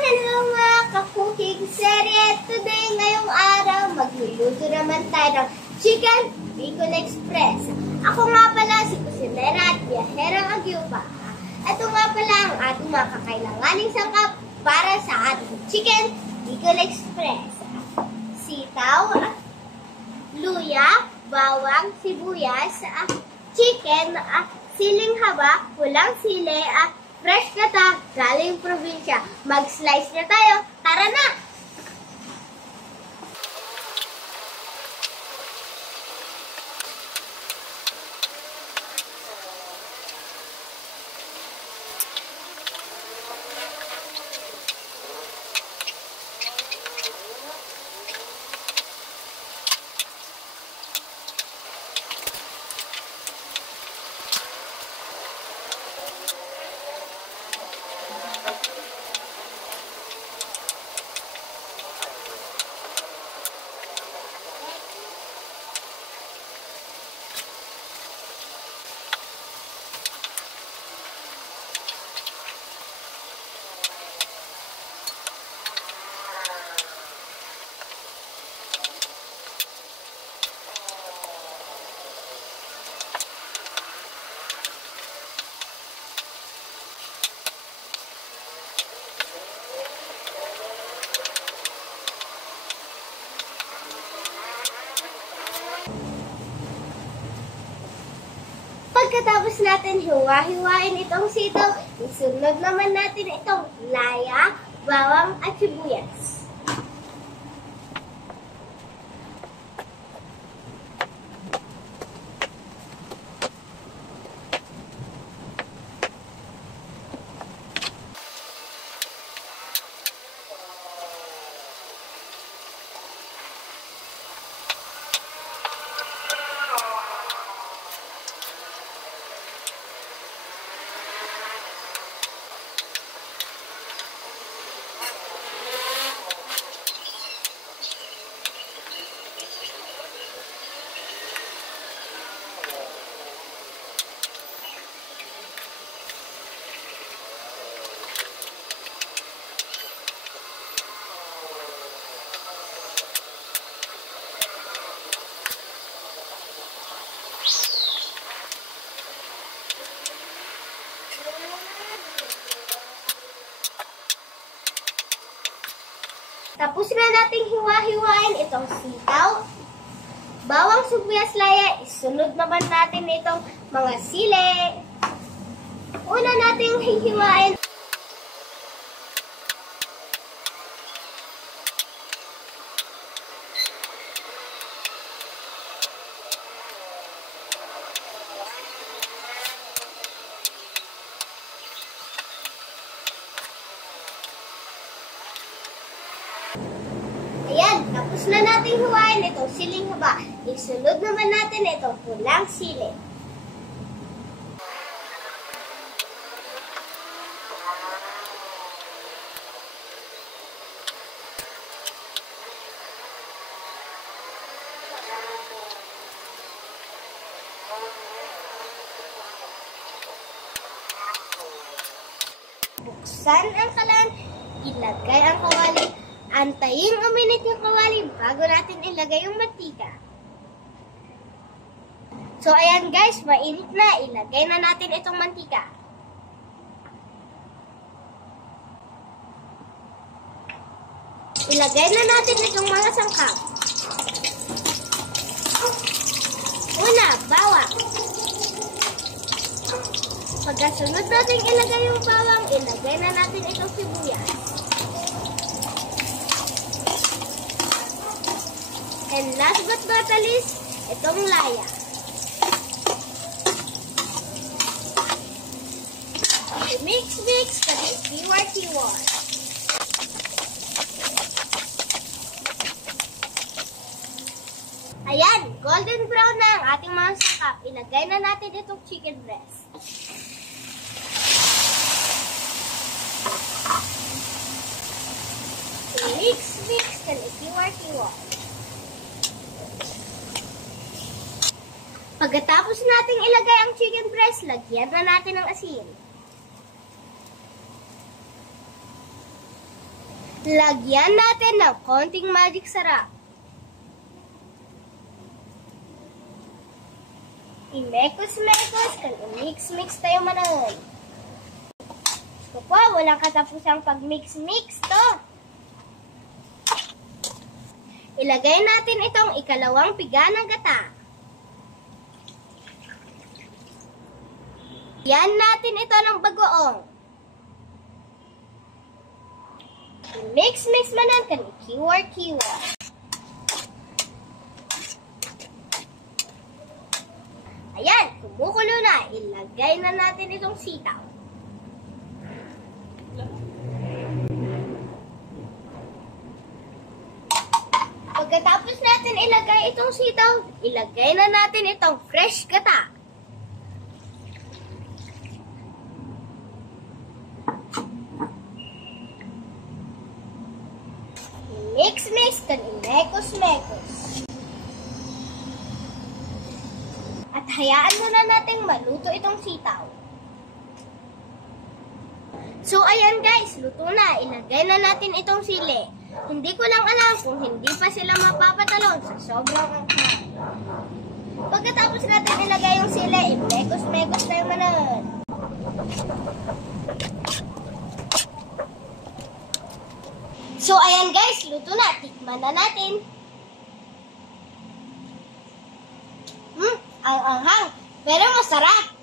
Hello mga ka-cooking serye! Today, ngayong araw, magluluto naman tayo ng Chicken Bicol Express. Ako nga pala si Kusinera at Biyaherang Agyupa. Ito nga pala ang ating mga kakailanganing sangkap para sa ating Chicken Bicol Express. Sitaw, luya, bawang, sibuyas, chicken, siling haba, pulang sili, fresh gata galing probinsya. Mag-slice na tayo. Tara na! Pagkatapos natin hiwa-hiwain itong sitaw, isunod naman natin itong laya, bawang at sibuyas. Tapos na nating hiwa-hiwain itong sitaw, bawang, sibuyas, laya. Isunod naman natin itong mga sili. Una nating hihiwain. Ayan, tapos na natin hiwain itong siling haba. Isunod naman natin itong pulang sili. Buksan ang kalan, ilagay ang kawali. Antayin uminit yung kawali bago natin ilagay yung mantika. So, ayan guys, mainit na. Ilagay na natin itong mantika. Ilagay na natin itong mga sangkap. Una, bawang. Pagkasunod natin ilagay yung bawang, ilagay na natin itong sibuyas. And last but not the least, itong laya. Mix, katiwar-tiwar. Ayan, golden brown na ang ating mga sangkap. Ilagay na natin itong chicken breast. Mix, katiwar-tiwar. Pagkatapos nating ilagay ang chicken breast, lagyan na natin ng asin. Lagyan natin ng konting magic sarap. I-mekos-mekos, kan i-mix-mix tayo manan. Ito po, walang katapusang pag-mix-mix to. Ilagay natin itong ikalawang piga ng gata. Yan natin ito ng bagoong. I-mix-mix manan, kan i-kiwar-kiwar. Ayan, kumukulo na. Ilagay na natin itong sitaw. Pagkatapos natin ilagay itong sitaw, ilagay na natin itong fresh gata. Mix-mix, kan i-mekos-mekos. At hayaan muna nating maluto itong sitaw. So, ayan guys, luto na. Ilagay na natin itong sili. Hindi ko lang alam kung hindi pa sila mapapatalon sa sobrang anghang. Pagkatapos natin ilagay yung sili, i-mekos-mekos tayo manan. So, ayan guys, luto na. Tikman na natin. Ang anghang, pero masarap.